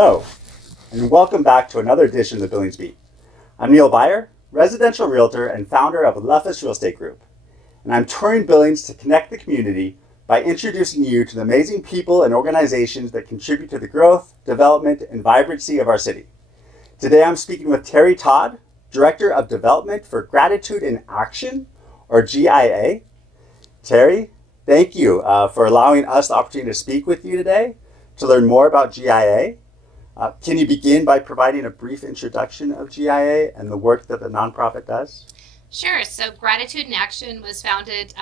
Hello, and welcome back to another edition of the Billings Beat. I'm Neil Byer, residential realtor and founder of Leftis Real Estate Group, and I'm touring Billings to connect the community by introducing you to the amazing people and organizations that contribute to the growth, development, and vibrancy of our city. Today I'm speaking with Terri Todd, Director of Development for Gratitude in Action, or GIA. Terri, thank you for allowing us the opportunity to speak with you today to learn more about GIA. Can you begin by providing a brief introduction of GIA and the work that the nonprofit does? Sure. So Gratitude in Action was founded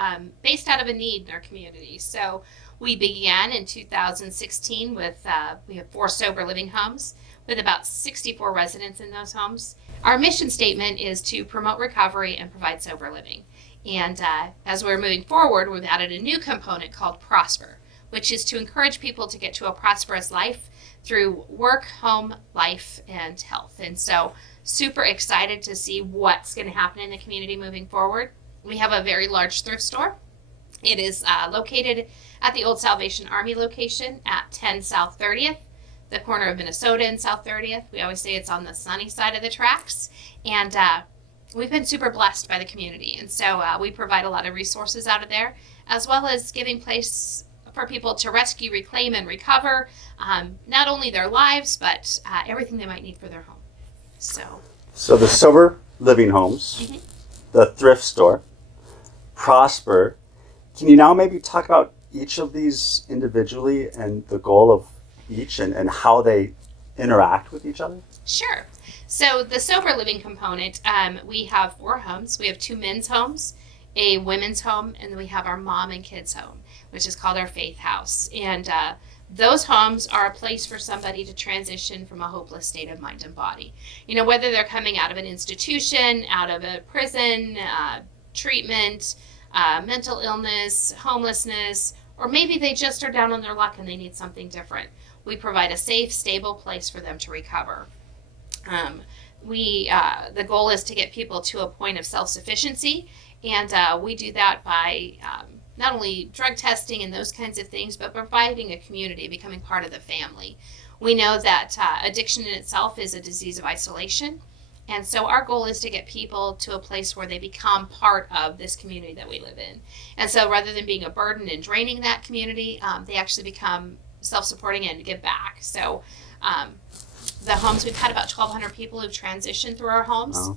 based out of a need in our community. So we began in 2016 with, we have 4 sober living homes with about 64 residents in those homes. Our mission statement is to promote recovery and provide sober living. And as we're moving forward, we've added a new component called Prosper, which is to encourage people to get to a prosperous life through work, home, life, and health. And so super excited to see what's going to happen in the community moving forward. We have a very large thrift store. It is located at the old Salvation Army location at 10 South 30th, the corner of Minnesota and South 30th. We always say it's on the sunny side of the tracks. And we've been super blessed by the community. And so we provide a lot of resources out of there, as well as giving place for people to rescue, reclaim, and recover not only their lives, but everything they might need for their home. So the sober living homes, the thrift store, Prosper. Can you now maybe talk about each of these individually and the goal of each and how they interact with each other? Sure. So the sober living component, we have 4 homes. We have 2 men's homes, a women's home, and then we have our mom and kids home, which is called our Faith House. And those homes are a place for somebody to transition from a hopeless state of mind and body. You know, whether they're coming out of an institution, out of a prison, treatment, mental illness, homelessness, or maybe they just are down on their luck and they need something different. We provide a safe, stable place for them to recover. The goal is to get people to a point of self-sufficiency, and we do that by not only drug testing and those kinds of things, but providing a community, becoming part of the family. We know that addiction in itself is a disease of isolation, and so our goal is to get people to a place where they become part of this community that we live in. And so rather than being a burden and draining that community, they actually become self-supporting and give back. So the homes, we've had about 1,200 people who've transitioned through our homes. Wow.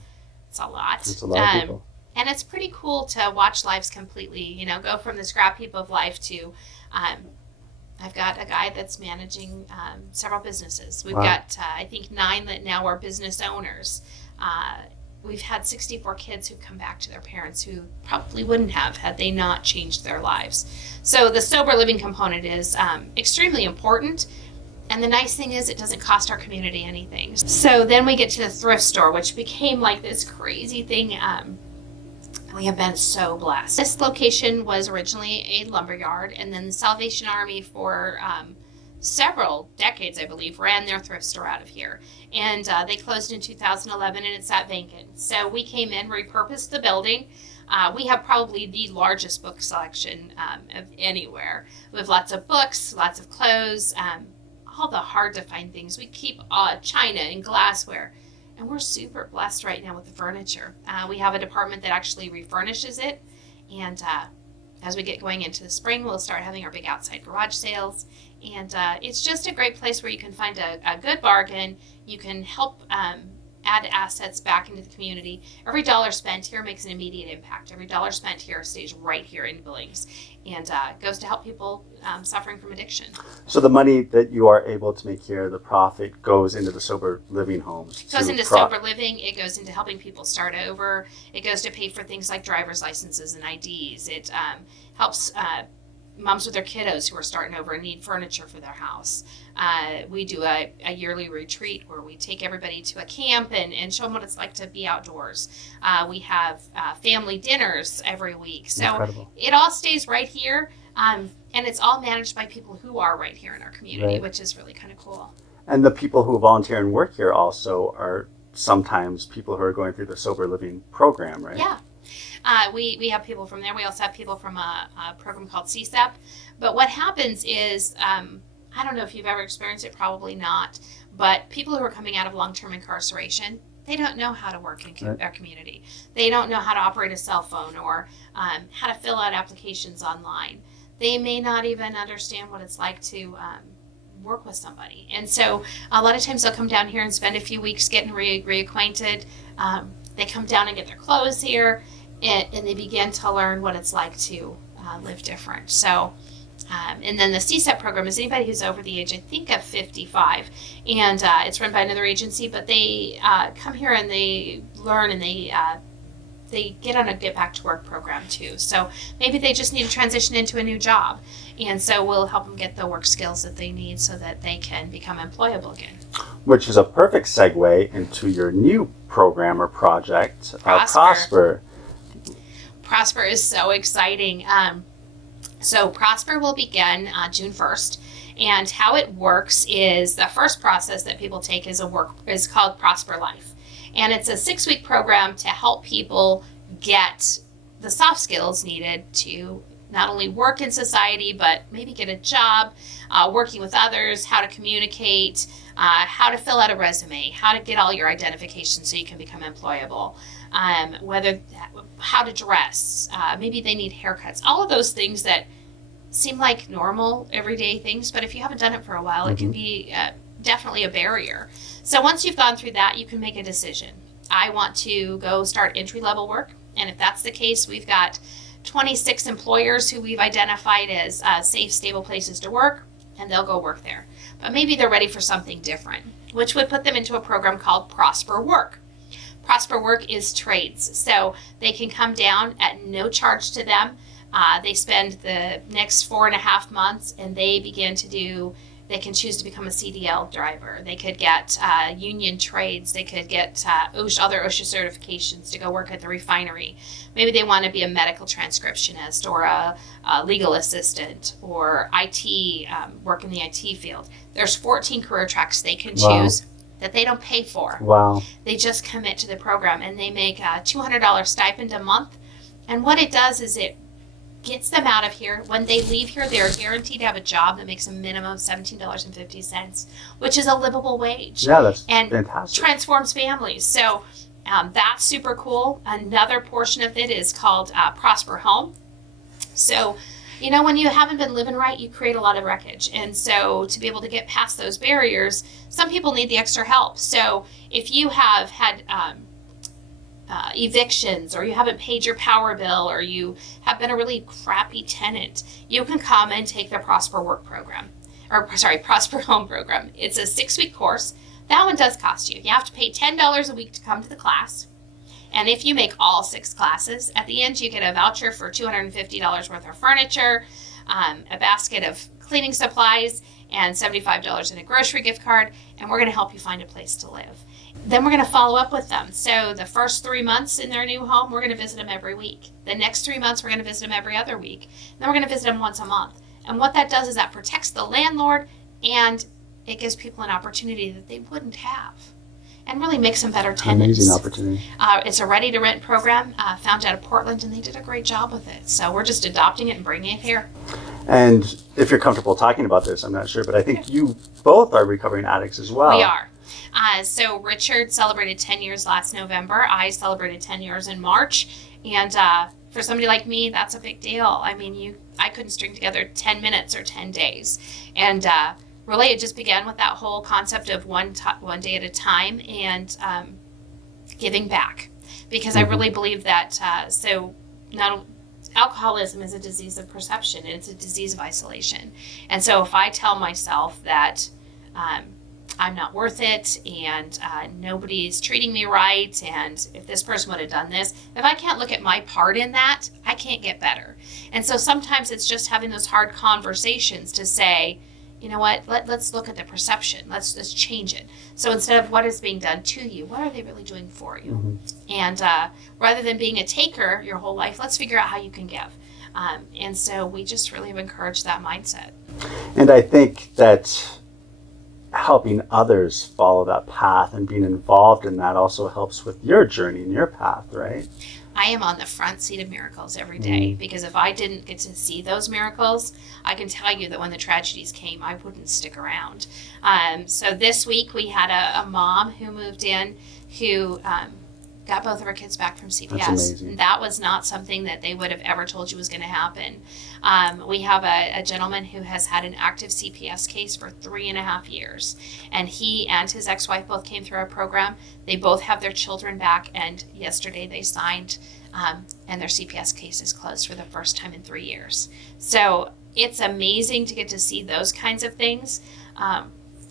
It's a lot. It's a lot of people. And it's pretty cool to watch lives completely, you know, go from the scrap heap of life to, I've got a guy that's managing several businesses. We've got, I think, 9 that now are business owners. We've had 64 kids who come back to their parents who probably wouldn't have had they not changed their lives. So the sober living component is extremely important. And the nice thing is it doesn't cost our community anything. So then we get to the thrift store, which became like this crazy thing. We have been so blessed. This location was originally a lumber yard, and then the Salvation Army for several decades, I believe, ran their thrift store out of here. And they closed in 2011, and it sat vacant. So we came in, repurposed the building. We have probably the largest book selection of anywhere. We have lots of books, lots of clothes, all the hard to find things. We keep china and glassware. And we're super blessed right now with the furniture. We have a department that actually refurnishes it. And as we get going into the spring, we'll start having our big outside garage sales. And it's just a great place where you can find a good bargain. You can help add assets back into the community. Every dollar spent here makes an immediate impact. Every dollar spent here stays right here in Billings and goes to help people suffering from addiction. So the money that you are able to make here, the profit, goes into the sober living homes. It goes into sober living. It goes into helping people start over. It goes to pay for things like driver's licenses and IDs. It helps moms with their kiddos who are starting over and need furniture for their house. We do a yearly retreat where we take everybody to a camp and show them what it's like to be outdoors. We have family dinners every week. So incredible. It all stays right here. And it's all managed by people who are right here in our community, which is really kind of cool. And the people who volunteer and work here also are sometimes people who are going through the sober living program, right? Yeah. We have people from there. We also have people from a program called CSEP. But what happens is, I don't know if you've ever experienced it, probably not, But people who are coming out of long-term incarceration, they don't know how to work in our community. They don't know how to operate a cell phone or how to fill out applications online. They may not even understand what it's like to work with somebody. And so a lot of times they'll come down here and spend a few weeks getting reacquainted. They come down and get their clothes here, and they begin to learn what it's like to live different. So, and then the CSEP program is anybody who's over the age, I think, of 55. And it's run by another agency, but they come here and they learn, and they get on a get back to work program too. So maybe they just need to transition into a new job. And so we'll help them get the work skills that they need so that they can become employable again. Which is a perfect segue into your new program or project, Prosper. Prosper is so exciting. So Prosper will begin June 1st. And how it works is the first process that people take is called Prosper Life. And it's a 6-week program to help people get the soft skills needed to not only work in society, but maybe get a job, working with others, how to communicate, how to fill out a resume, how to get all your identification so you can become employable, how to dress, maybe they need haircuts, all of those things that seem like normal everyday things, but if you haven't done it for a while, it can be definitely a barrier. So once you've gone through that, you can make a decision. I want to go start entry-level work, and if that's the case, we've got 26 employers who we've identified as safe, stable places to work, and they'll go work there. But maybe they're ready for something different, which would put them into a program called Prosper Work. Prosper Work is trades, so they can come down at no charge to them. They spend the next 4.5 months, and they can choose to become a CDL driver. They could get union trades. They could get other OSHA certifications to go work at the refinery. Maybe they want to be a medical transcriptionist or a legal assistant or IT, work in the IT field. There's 14 career tracks they can choose that they don't pay for. Wow. They just commit to the program, and they make a $200 stipend a month. And what it does is it gets them out of here. When they leave here, they're guaranteed to have a job that makes a minimum of $17.50, which is a livable wage. Yeah, that's and fantastic. Transforms families. So that's super cool. Another portion of it is called Prosper Home. So, when you haven't been living right, you create a lot of wreckage. And so to be able to get past those barriers, some people need the extra help. So if you have had evictions, or you haven't paid your power bill, or you have been a really crappy tenant, you can come and take the Prosper Work program, Prosper Home program. It's a 6-week course. That one does cost you. You have to pay $10 a week to come to the class. And if you make all 6 classes, at the end you get a voucher for $250 worth of furniture, a basket of cleaning supplies, and $75 in a grocery gift card, and we're going to help you find a place to live. Then we're going to follow up with them. So the first 3 months in their new home, we're going to visit them every week. The next 3 months, we're going to visit them every other week. Then we're going to visit them once a month. And what that does is that protects the landlord, and it gives people an opportunity that they wouldn't have, and really makes them better tenants. Amazing opportunity. It's a ready-to-rent program found out of Portland, and they did a great job with it. So we're just adopting it and bringing it here. And if you're comfortable talking about this, I'm not sure, but I think you both are recovering addicts as well. We are. So Richard celebrated 10 years last November. I celebrated 10 years in March. And for somebody like me, that's a big deal. I mean, I couldn't string together 10 minutes or 10 days. And really, it just began with that whole concept of one day at a time, and giving back. Because I really believe that, alcoholism is a disease of perception, and it's a disease of isolation. And so if I tell myself that I'm not worth it, and nobody's treating me right, and if this person would have done this, if I can't look at my part in that, I can't get better. And so sometimes it's just having those hard conversations to say, you know what, let's look at the perception. Let's change it. So instead of what is being done to you, what are they really doing for you? Mm-hmm. And rather than being a taker your whole life, let's figure out how you can give. And so we just really have encouraged that mindset. And I think that helping others follow that path and being involved in that also helps with your journey and your path, right? I am on the front seat of miracles every day, because if I didn't get to see those miracles, I can tell you that when the tragedies came, I wouldn't stick around. So this week we had a mom who moved in who got both of her kids back from CPS. That's amazing. And that was not something that they would have ever told you was going to happen. We have a gentleman who has had an active CPS case for 3.5 years. And he and his ex-wife both came through our program. They both have their children back. And yesterday they signed and their CPS case is closed for the first time in 3 years. So it's amazing to get to see those kinds of things.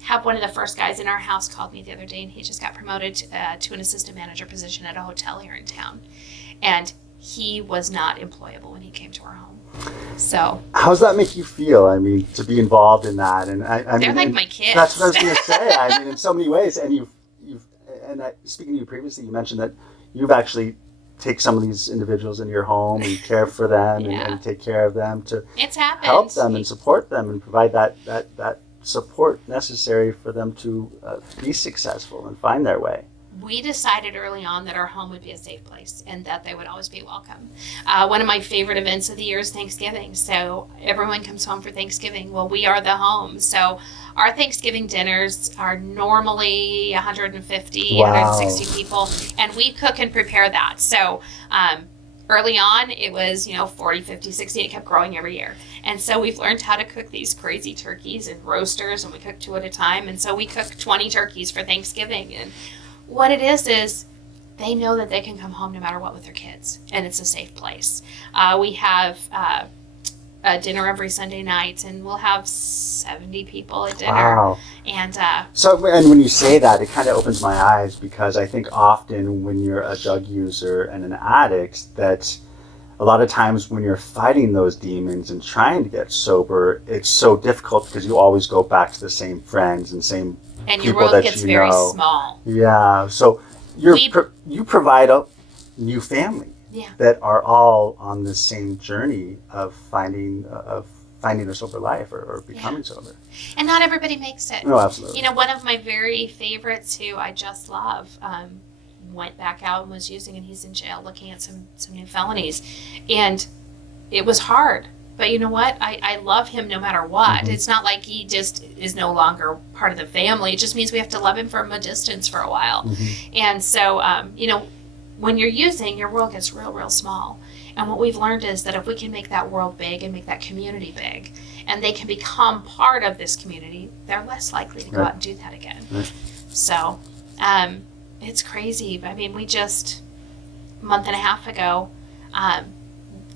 Have one of the first guys in our house called me the other day, and he just got promoted to an assistant manager position at a hotel here in town. And he was not employable when he came to our home. So how does that make you feel? I mean, to be involved in that, and I they're mean, like my kids. That's what I was going to say. I mean, in so many ways. And speaking to you previously, you mentioned that you've actually take some of these individuals into your home and care for them and take care of them to help them and support them and provide that support necessary for them to be successful and find their way. We decided early on that our home would be a safe place and that they would always be welcome. One of my favorite events of the year is Thanksgiving. So everyone comes home for Thanksgiving. Well, we are the home. So our Thanksgiving dinners are normally 150, 160 people, and we cook and prepare that. So early on, it was, 40, 50, 60. It kept growing every year. And so we've learned how to cook these crazy turkeys and roasters, and we cook 2 at a time. And so we cook 20 turkeys for Thanksgiving. And what it is they know that they can come home no matter what with their kids, and it's a safe place. We have a dinner every Sunday night, and we'll have 70 people at dinner. Wow. And and when you say that, it kind of opens my eyes, because I think often when you're a drug user and an addict, that a lot of times when you're fighting those demons and trying to get sober, it's so difficult because you always go back to the same friends and same and people your world that gets you very know. small. Yeah. So you provide a new family that are all on the same journey of finding a sober life or becoming sober. And not everybody makes it. No, absolutely. One of my very favorites who I just love went back out and was using, and he's in jail looking at some new felonies. And it was hard. But you know what? I love him no matter what. Mm-hmm. It's not like he just is no longer part of the family. It just means we have to love him from a distance for a while. Mm-hmm. And so, when you're using, your world gets real, real small. And what we've learned is that if we can make that world big and make that community big, and they can become part of this community, they're less likely to go out and do that again. Right. So, it's crazy. I mean, we just, a month and a half ago,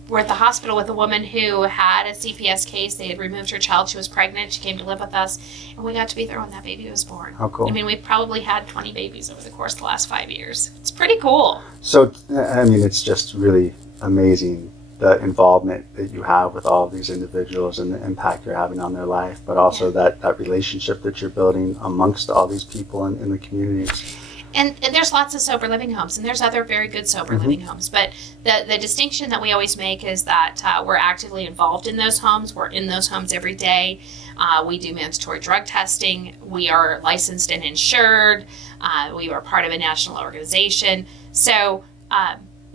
we're at the hospital with a woman who had a CPS case. They had removed her child. She was pregnant. She came to live with us, and we got to be there when that baby was born. How cool. I mean, we've probably had 20 babies over the course of the last 5 years. It's pretty cool. So, I mean, it's just really amazing, the involvement that you have with all of these individuals and the impact you're having on their life, but also that relationship that you're building amongst all these people in the community. And there's lots of sober living homes, and there's other very good sober living homes. But the distinction that we always make is that we're actively involved in those homes. We're in those homes every day. We do mandatory drug testing. We are licensed and insured. We are part of a national organization. So,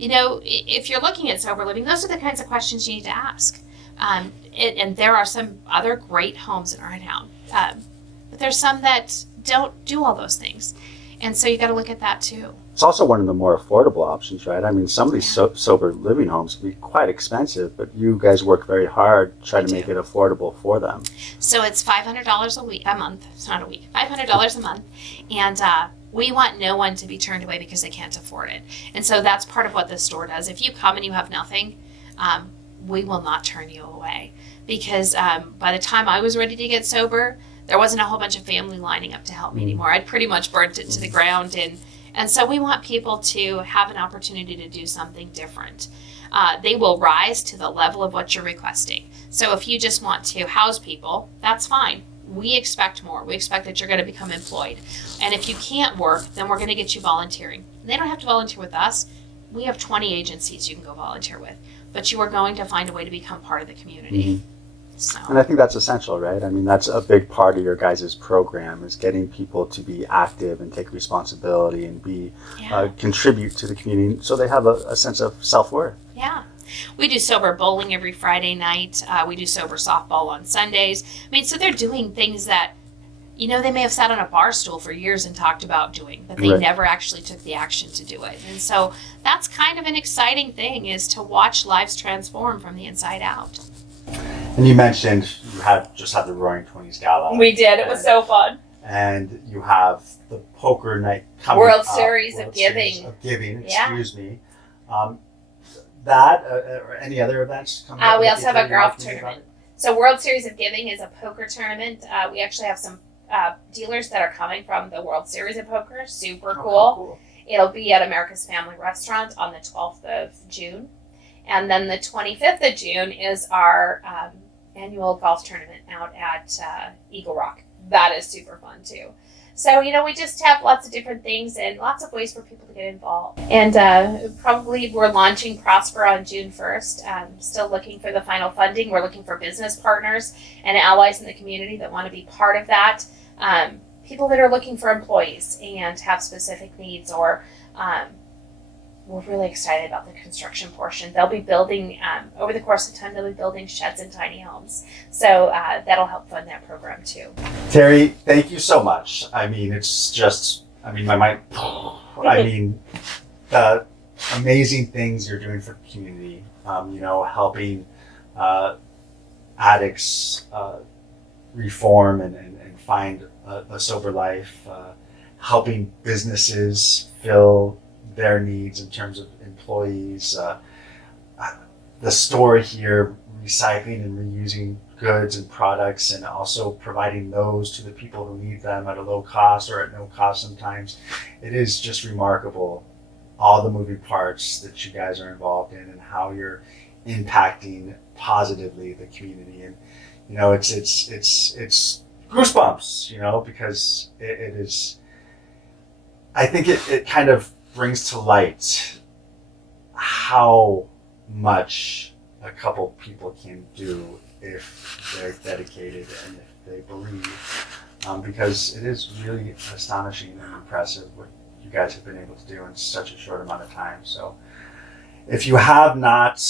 if you're looking at sober living, those are the kinds of questions you need to ask. And there are some other great homes in our town. But there's some that don't do all those things. And so you got to look at that too. It's also one of the more affordable options, right? I mean, some of these sober living homes can be quite expensive, but you guys work very hard trying to make it affordable for them. So it's $500 a month. It's not a week. $500 a month. And we want no one to be turned away because they can't afford it. And so that's part of what this store does. If you come and you have nothing, we will not turn you away. Because by the time I was ready to get sober, there wasn't a whole bunch of family lining up to help me anymore. I'd pretty much burnt it to the ground. And so we want people to have an opportunity to do something different. They will rise to the level of what you're requesting. So if you just want to house people, that's fine. We expect more. We expect that you're going to become employed. And if you can't work, then we're going to get you volunteering. And they don't have to volunteer with us. We have 20 agencies you can go volunteer with. But you are going to find a way to become part of the community. So. And I think that's essential, right? I mean, that's a big part of your guys' program is getting people to be active and take responsibility and be contribute to the community so they have a sense of self-worth. Yeah. We do sober bowling every Friday night. We do sober softball on Sundays. I mean, so they're doing things that, you know, they may have sat on a bar stool for years and talked about doing, but they never actually took the action to do it. And so that's kind of an exciting thing, is to watch lives transform from the inside out. And you mentioned you just had the Roaring Twenties Gala. We did. It was so fun. And you have the poker night coming World up. Series of Giving. Excuse me. That or any other events coming up? We also have a golf tournament. So World Series of Giving is a poker tournament. We actually have some dealers that are coming from the World Series of Poker. Super cool. It'll be at America's Family Restaurant on the 12th of June. And then the 25th of June is our annual golf tournament out at Eagle Rock. That is super fun too. So, you know, we just have lots of different things and lots of ways for people to get involved. And probably we're launching Prosper on June 1st. Still looking for the final funding. We're looking for business partners and allies in the community that want to be part of that. People that are looking for employees and have specific needs, or we're really excited about the construction portion. They'll be building, over the course of time, they'll be building sheds and tiny homes. So that'll help fund that program too. Terri, thank you so much. I mean, it's just, I mean, my mind, I mean, the amazing things you're doing for the community, you know, helping addicts reform and find a sober life, helping businesses fill their needs in terms of employees, the store here recycling and reusing goods and products and also providing those to the people who need them at a low cost or at no cost sometimes. It is just remarkable, all the moving parts that you guys are involved in and how you're impacting positively the community. And you know, it's goosebumps, you know, because it is, I think it kind of brings to light how much a couple people can do if they're dedicated and if they believe, because it is really astonishing and impressive what you guys have been able to do in such a short amount of time. So if you have not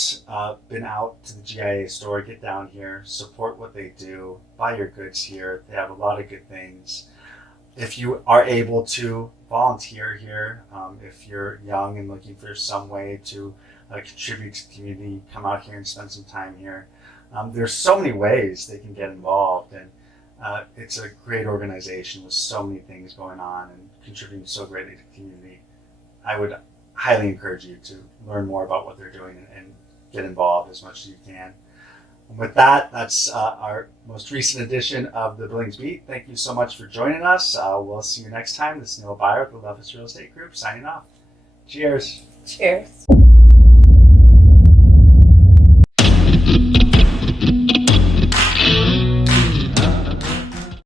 been out to the GIA store, get down here, support what they do, buy your goods here. They have a lot of good things. If you are able to, volunteer here. If you're young and looking for some way to contribute to the community, come out here and spend some time here. There's so many ways they can get involved, and it's a great organization with so many things going on and contributing so greatly to the community. I would highly encourage you to learn more about what they're doing and get involved as much as you can. And with that, that's our most recent edition of the Billings Beat. Thank you so much for joining us. We'll see you next time. This is Neil Byer with the Levis Real Estate Group signing off. Cheers. Cheers.